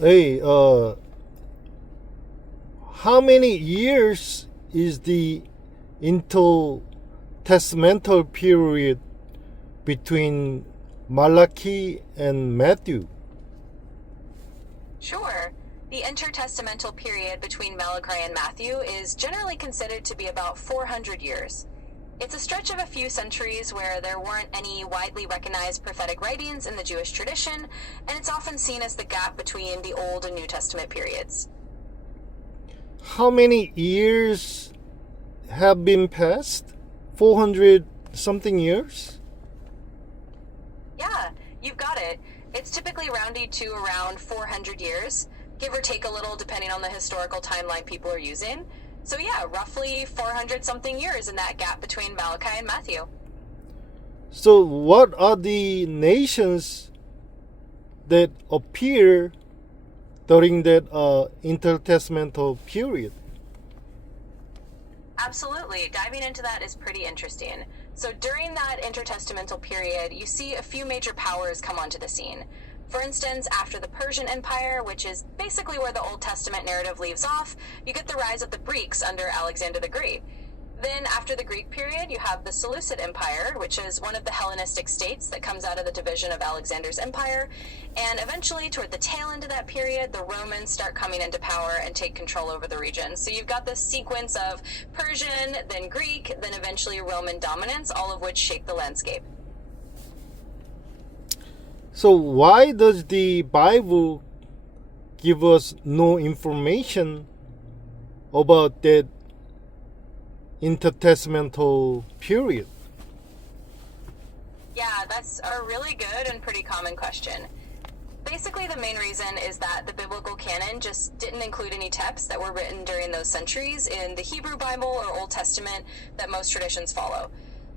Hey, how many years is the intertestamental period between Malachi and Matthew? Sure. The intertestamental period between Malachi and Matthew is generally considered to be about 400 years. It's a stretch of a few centuries where there weren't any widely recognized prophetic writings in the Jewish tradition, and it's often seen as the gap between the Old and New Testament periods. How many years have been passed? 400 something years? Yeah, you've got it. It's typically rounded to around 400 years, give or take a little depending on the historical timeline people are using. So yeah, roughly 400 something years in that gap between Malachi and Matthew. So, what are the nations that appear during that intertestamental period? Absolutely. Diving into that is pretty interesting. So during that intertestamental period, you see a few major powers come onto the scene. For instance, after the Persian Empire, which is basically where the Old Testament narrative leaves off, you get the rise of the Greeks under Alexander the Great. Then, after the Greek period, you have the Seleucid Empire, which is one of the Hellenistic states that comes out of the division of Alexander's empire. And eventually, toward the tail end of that period, the Romans start coming into power and take control over the region. So you've got this sequence of Persian, then Greek, then eventually Roman dominance, all of which shape the landscape. So, why does the Bible give us no information about that intertestamental period? Yeah, that's a really good and pretty common question. Basically, the main reason is that the biblical canon just didn't include any texts that were written during those centuries in the Hebrew Bible or Old Testament that most traditions follow.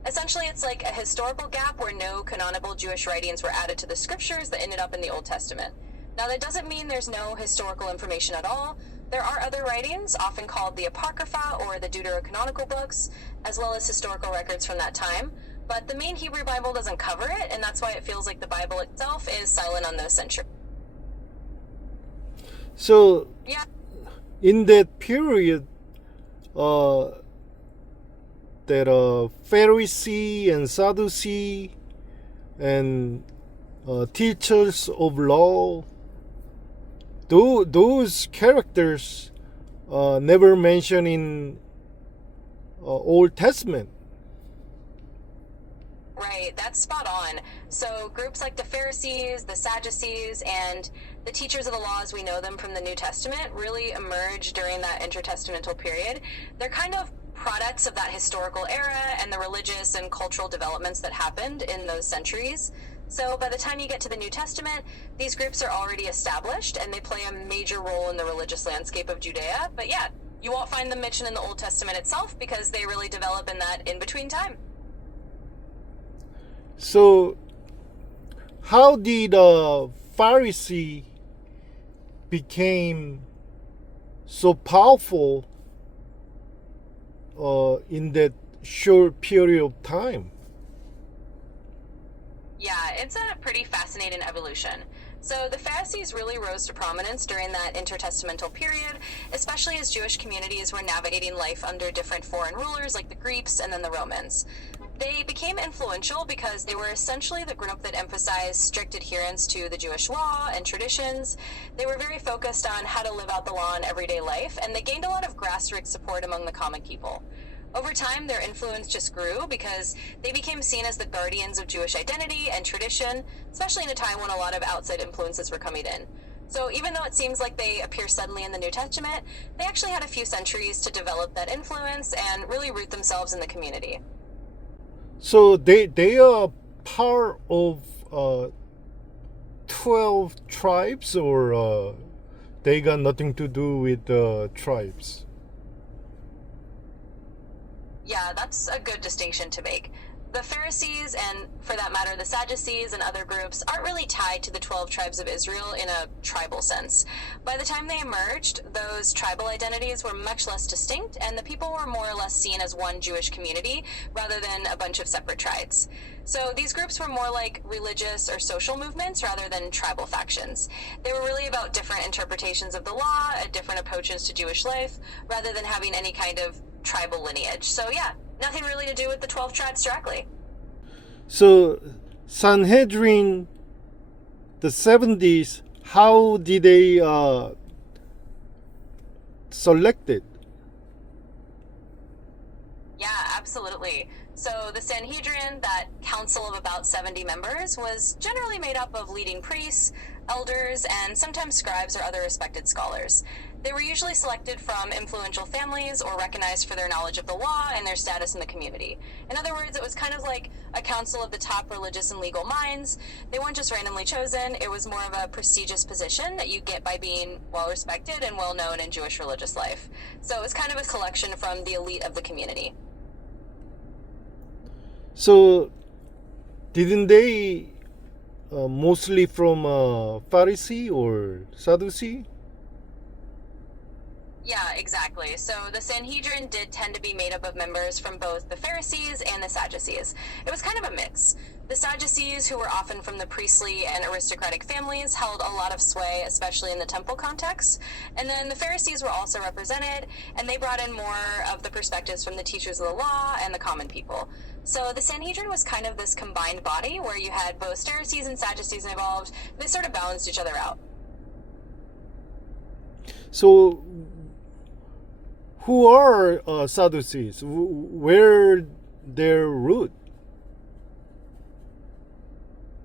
Essentially, it's like a historical gap where no canonical Jewish writings were added to the scriptures that ended up in the Old Testament. Now, that doesn't mean there's no historical information at all. There are other writings, often called the Apocrypha or the Deuterocanonical books, as well as historical records from that time. But the main Hebrew Bible doesn't cover it, and that's why it feels like the Bible itself is silent on those centuries. So, Yeah. in that period, uh, that pharisee and sadducee and teachers of law, those characters never mentioned in Old Testament. Right, that's spot on. So groups like the Pharisees, the Sadducees, and the teachers of the law as we know them from the New Testament really emerged during that intertestamental period. They're kind of products of that historical era and the religious and cultural developments that happened in those centuries. So by the time you get to the New Testament, these groups are already established and they play a major role in the religious landscape of Judea. But yeah, you won't find them mentioned in the Old Testament itself because they really develop in that in-between time. So, how did Pharisee became so powerful in that short period of time? Yeah, it's a pretty fascinating evolution. So the Pharisees really rose to prominence during that intertestamental period, especially as Jewish communities were navigating life under different foreign rulers like the Greeks and then the Romans. They became influential because they were essentially the group that emphasized strict adherence to the Jewish law and traditions. They were very focused on how to live out the law in everyday life, and they gained a lot of grassroots support among the common people. Over time, their influence just grew because they became seen as the guardians of Jewish identity and tradition, especially in a time when a lot of outside influences were coming in. So even though it seems like they appear suddenly in the New Testament, they actually had a few centuries to develop that influence and really root themselves in the community. So they are part of 12 tribes, or they got nothing to do with the tribes? Yeah, that's a good distinction to make. The Pharisees, and for that matter, the Sadducees and other groups, aren't really tied to the 12 tribes of Israel in a tribal sense. By the time they emerged, those tribal identities were much less distinct, and the people were more or less seen as one Jewish community rather than a bunch of separate tribes. So these groups were more like religious or social movements rather than tribal factions. They were really about different interpretations of the law, different approaches to Jewish life, rather than having any kind of tribal lineage. So yeah, nothing really to do with the 12 tribes directly. So, Sanhedrin, the 70s, how did they select it? Yeah, absolutely. So the Sanhedrin, that council of about 70 members, was generally made up of leading priests, elders, and sometimes scribes or other respected scholars. They were usually selected from influential families or recognized for their knowledge of the law and their status in the community. In other words, it was kind of like a council of the top religious and legal minds. They weren't just randomly chosen. It was more of a prestigious position that you get by being well-respected and well-known in Jewish religious life. So it was kind of a collection from the elite of the community. So, didn't they mostly from Pharisee or Sadducee? Yeah, exactly. So the Sanhedrin did tend to be made up of members from both the Pharisees and the Sadducees. It was kind of a mix. The Sadducees, who were often from the priestly and aristocratic families, held a lot of sway, especially in the temple context. And then the Pharisees were also represented, and they brought in more of the perspectives from the teachers of the law and the common people. So the Sanhedrin was kind of this combined body where you had both Pharisees and Sadducees involved. They sort of balanced each other out. So, who are Sadducees? Where their root?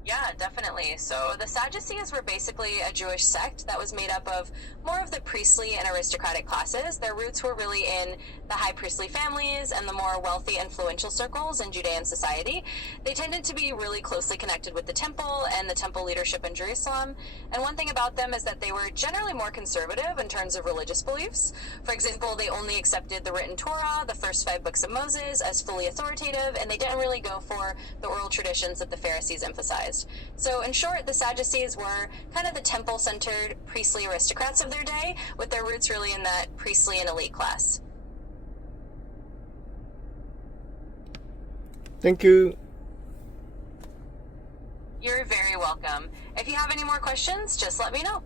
Yeah, definitely. So the Sadducees were basically a Jewish sect that was made up of more of the priestly and aristocratic classes. Their roots were really in the high priestly families and the more wealthy, influential circles in Judean society. They tended to be really closely connected with the temple and the temple leadership in Jerusalem. And one thing about them is that they were generally more conservative in terms of religious beliefs. For example, they only accepted the written Torah, the first 5 books of Moses, as fully authoritative, and they didn't really go for the oral traditions that the Pharisees emphasized. So in short, the Sadducees were kind of the temple-centered priestly aristocrats of their day, with their roots really in that priestly and elite class. Thank you. You're very welcome. If you have any more questions, just let me know.